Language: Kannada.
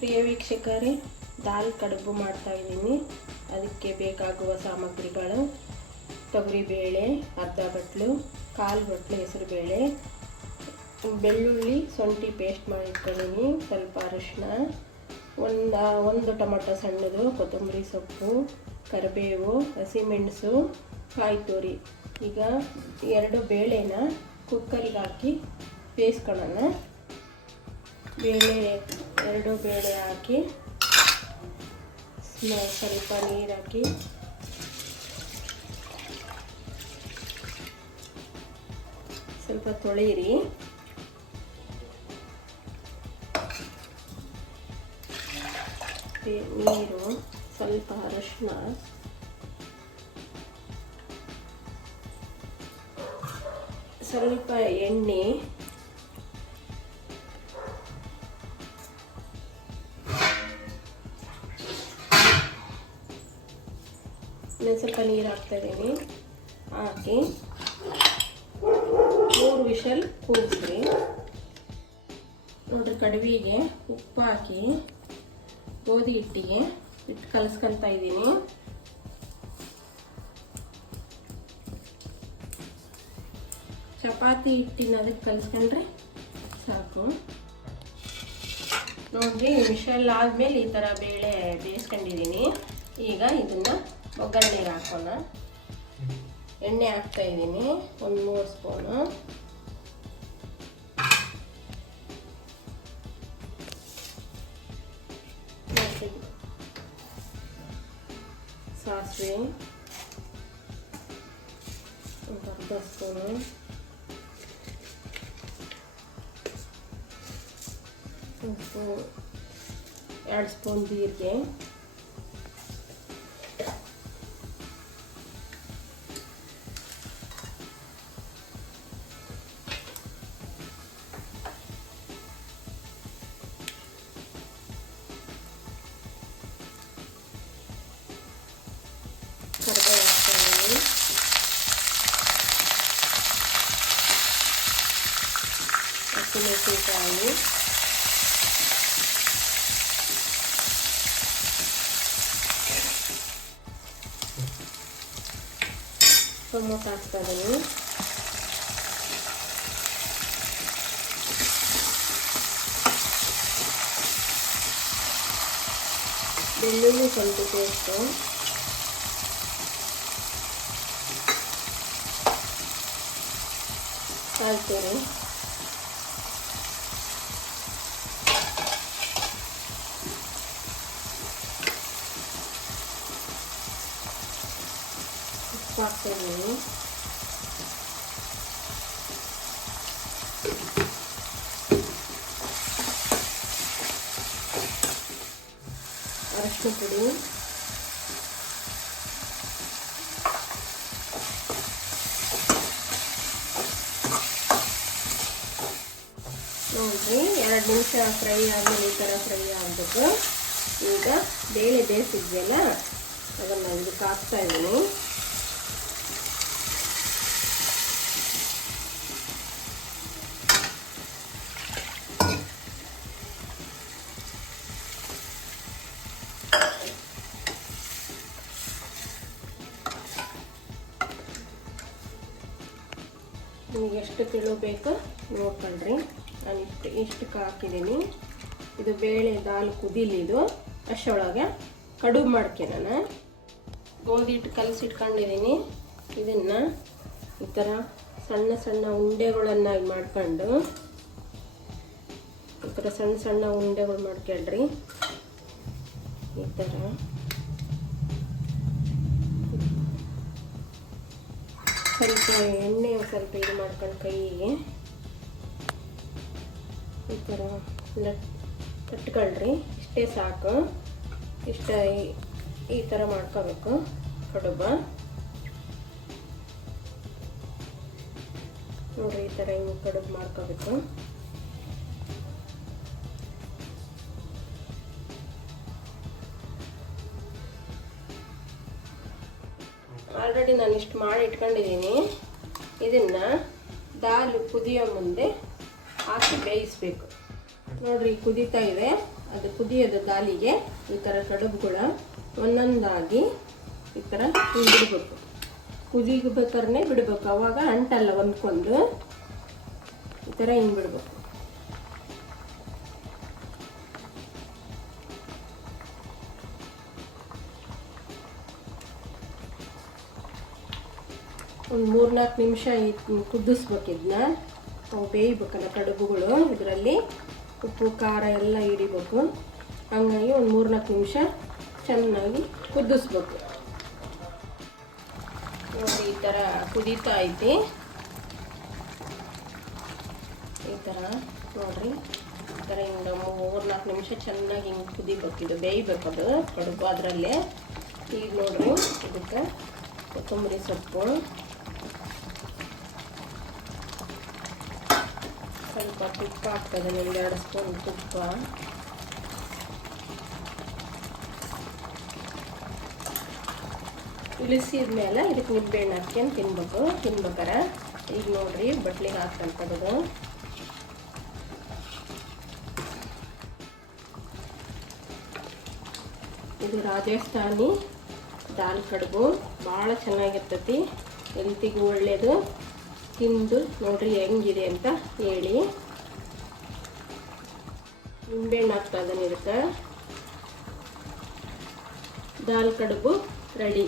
ಪ್ರಿಯ ವೀಕ್ಷಕರೇ, ದಾಲ್ ಕಡುಬು ಮಾಡ್ತಾ ಇದ್ದೀನಿ. ಅದಕ್ಕೆ ಬೇಕಾಗುವ ಸಾಮಗ್ರಿಗಳು: ತೊಗರಿಬೇಳೆ ಅರ್ಧ ಬಟ್ಲು, ಕಾಲು ಬಟ್ಲು ಹೆಸರುಬೇಳೆ, ಬೆಳ್ಳುಳ್ಳಿ ಶುಂಠಿ ಪೇಸ್ಟ್ ಮಾಡಿಟ್ಕೊಂಡಿದ್ದೀನಿ, ಸ್ವಲ್ಪ ಅರಿಶಿನ, ಒಂದು ಟೊಮೊಟೊ ಸಣ್ಣದು, ಕೊತ್ತಂಬರಿ ಸೊಪ್ಪು, ಕರಿಬೇವು, ಹಸಿಮೆಣಸು, ಕಾಯಿ ತುರಿ. ಈಗ 2 ಬೇಳೆನ ಕುಕ್ಕರಿಗೆ ಹಾಕಿ ಬೇಯಿಸ್ಕೊಳ್ಳೋಣ. 2 ಬೇಳೆ ಹಾಕಿ ಸ್ವಲ್ಪ ನೀರು ಹಾಕಿ ಸ್ವಲ್ಪ ತೊಳೆಯಿರಿ. ನೀರು, ಸ್ವಲ್ಪ ಅರಿಶಿನ, ಸ್ವಲ್ಪ ಎಣ್ಣೆ, ಸ್ವಲ್ಪ ನೀರು ಹಾಕ್ತಾ ಇದ್ದೀನಿ. ಹಾಕಿ 3 ವಿಷಲ್ ಕೂಗಿಸ್ರಿ. ನೋಡ್ರಿ, ಕಡುಬಿಗೆ ಉಪ್ಪು ಹಾಕಿ ಗೋಧಿ ಹಿಟ್ಟು ಕಲಸ್ಕೊತಾ ಇದ್ದೀನಿ. ಚಪಾತಿ ಹಿಟ್ಟಿನ ಅದಕ್ಕೆ ಕಲಿಸ್ಕೊಂಡ್ರೆ ಸಾಕು. ನೋಡ್ರಿ, ವಿಷಲ್ ಆದಮೇಲೆ ಈ ಥರ ಬೇಳೆ ಬೇಯಿಸ್ಕೊಂಡಿದ್ದೀನಿ. ಈಗ ಇದನ್ನು ಒಗ್ಗರಣೆಗೆ ಹಾಕೋಣ. ಎಣ್ಣೆ ಹಾಕ್ತಾ ಇದ್ದೀನಿ, ಒಂದು 3 ಸ್ಪೂನು. ಸಾಸಿವೆ ಒಂದು ಅರ್ಧ ಸ್ಪೂನು, ಉಪ್ಪು, 2 ಸ್ಪೂನ್ ಜೀರಿಗೆ, ಕರಿಬೇವು ಹಾಕ್ತೀನಿ, ಹಸಿಮೆಣಸಿನಕಾಯಿ, ಟೊಮೊಟೊ ಹಾಕ್ತಾ ಇದ್ದೀನಿ, ಬೆಳ್ಳುಳ್ಳಿ ಸ್ವಲ್ಪ ಪೇಸ್ಟು, ಹಾಕ್ತೀರಿ, ಉಪ್ಪು ಹಾಕ್ತಾಯಿದ್ದೀನಿ, ಅರಿಶಿನ ಪುಡಿ, ನೋಡ್ರಿ, 2 ನಿಮಿಷ ಫ್ರೈ ಆದಮೇಲೆ ಈ ಥರ ಫ್ರೈ ಆಗಬೇಕು. ಈಗ ಬೇಳೆ ಬೇಯಿಸಿದ್ಯಲ್ಲ ಅದನ್ನು ಇದಕ್ಕೆ ಹಾಕ್ತಾ ಇದ್ದೀನಿ. ನಿಮಗೆ ಎಷ್ಟು ಕಿಲೋ ಬೇಕೋ ನೋಡ್ಕೊಳ್ರಿ. ನಾನು ಇಷ್ಟಕ್ಕೆ ಹಾಕಿದ್ದೀನಿ. ಇದು ಬೇಳೆ ದಾಲ್ ಕುದಿಲಿದು. ಅಷ್ಟರೊಳಗೆ ಕಡುಬು ಮಾಡ್ಕೊಳ್ಳೋಣ. ಗೋಧಿ ಹಿಟ್ಟು ಕಲಸಿಟ್ಕೊಂಡಿದ್ದೀನಿ. ಇದನ್ನು ಈ ಥರ ಸಣ್ಣ ಸಣ್ಣ ಉಂಡೆಗಳನ್ನಾಗಿ ಮಾಡ್ಕೊಂಡು ಈ ಥರ ಸಣ್ಣ ಸಣ್ಣ ಉಂಡೆಗಳು ಮಾಡ್ಕೊಳ್ರಿ. ಈ ಥರ ಸ್ವಲ್ಪ ಎಣ್ಣೆ ಸ್ವಲ್ಪ ಇದು ಮಾಡ್ಕೊಂಡು ಕೈಗೆ ಈ ಥರ ಕಟ್ಕೊಳ್ರಿ. ಇಷ್ಟೇ ಸಾಕು. ಈ ಥರ ಮಾಡ್ಕೋಬೇಕು ಕಡುಬ. ನೋಡ್ರಿ, ಈ ಥರ ಹಿಂಗೆ ಕಡುಬು ಮಾಡ್ಕೋಬೇಕು. ಆಲ್ರೆಡಿ ನಾನು ಇಷ್ಟು ಮಾಡಿ ಇಟ್ಕೊಂಡಿದ್ದೀನಿ. ಇದನ್ನು ದಾಲ್ ಕುದಿಯೋ ಮುಂದೆ ಹಾಕಿ ಬೇಯಿಸಬೇಕು. ನೋಡ್ರಿ, ಕುದೀತಾ ಇದೆ. ಅದು ಕುದಿಯೋದು ಗಾಲಿಗೆ ಈ ಥರ ಕಡುಬುಗಳ ಒಂದೊಂದಾಗಿ ಈ ಥರ ಬಿಡಬೇಕು. ಕುದಿಬೇಕಾದ್ರೆ ಬಿಡಬೇಕು, ಅವಾಗ ಅಂಟಲ್ಲ ಹೊಂದ್ಕೊಂಡು. ಈ ಥರ ಹಿಂಗೆ ಬಿಡಬೇಕು. ಒಂದು 3-4 ನಿಮಿಷ ಕುದಿಸ್ಬೇಕು. ಇದನ್ನ ಅವು ಬೇಯಬೇಕಲ್ಲ ಕಡುಬುಗಳು, ಇದರಲ್ಲಿ ಉಪ್ಪು ಖಾರ ಎಲ್ಲ ಹಿಡಿಬೇಕು. ಹಂಗಾಗಿ ಒಂದು 3-4 ನಿಮಿಷ ಚೆನ್ನಾಗಿ ಕುದಿಸ್ಬೇಕು. ನೋಡಿ ಈ ಥರ ಕುದೀತಾ ಐತಿ. ಈ ಥರ ನೋಡ್ರಿ, ಈ ಥರ ಹಿಂಗೆ 3-4 ನಿಮಿಷ ಚೆನ್ನಾಗಿ ಹಿಂಗೆ ಕುದಿಬೇಕು. ಇದು ಬೇಯಬೇಕು ಅದು ಕಡುಬು ಅದರಲ್ಲೇ. ಈಗ ನೋಡ್ರಿ ಇದಕ್ಕೆ ಕೊತ್ತಂಬರಿ ಸೊಪ್ಪು, ಸ್ವಲ್ಪ ತುಪ್ಪ ಹಾಕ್ತದೆ, 1-2 ಸ್ಪೂನ್ ತುಪ್ಪ, ಇಳಿಸಿದ ಮೇಲೆ ಇದಕ್ಕೆ ನಿಂಬೆಹಣ್ಣು ಹಾಕ್ಕೊಂಡು ತಿನ್ಬೇಕಾರೆ. ಈಗ ನೋಡ್ರಿ ಬಟ್ಲಿಗೆ ಹಾಕ್ತಂಥದ್ದು. ಇದು ರಾಜಸ್ಥಾನಿ ದಾಲ್ ಕಡುಬು, ಭಾಳ ಚೆನ್ನಾಗಿರ್ತೈತಿ, ಹೆಲ್ತಿಗೂ ಒಳ್ಳೆಯದು. ತಿಂದು ನೋಡ್ರಿ ಹೆಂಗಿದೆ ಅಂತ ಹೇಳಿ. ನಿಂಬೆಹಣ್ಣು ಹಾಕ್ತಾ ಇದಕ್ಕೆ ದಾಲ್ ಕಡುಬು ರೆಡಿ.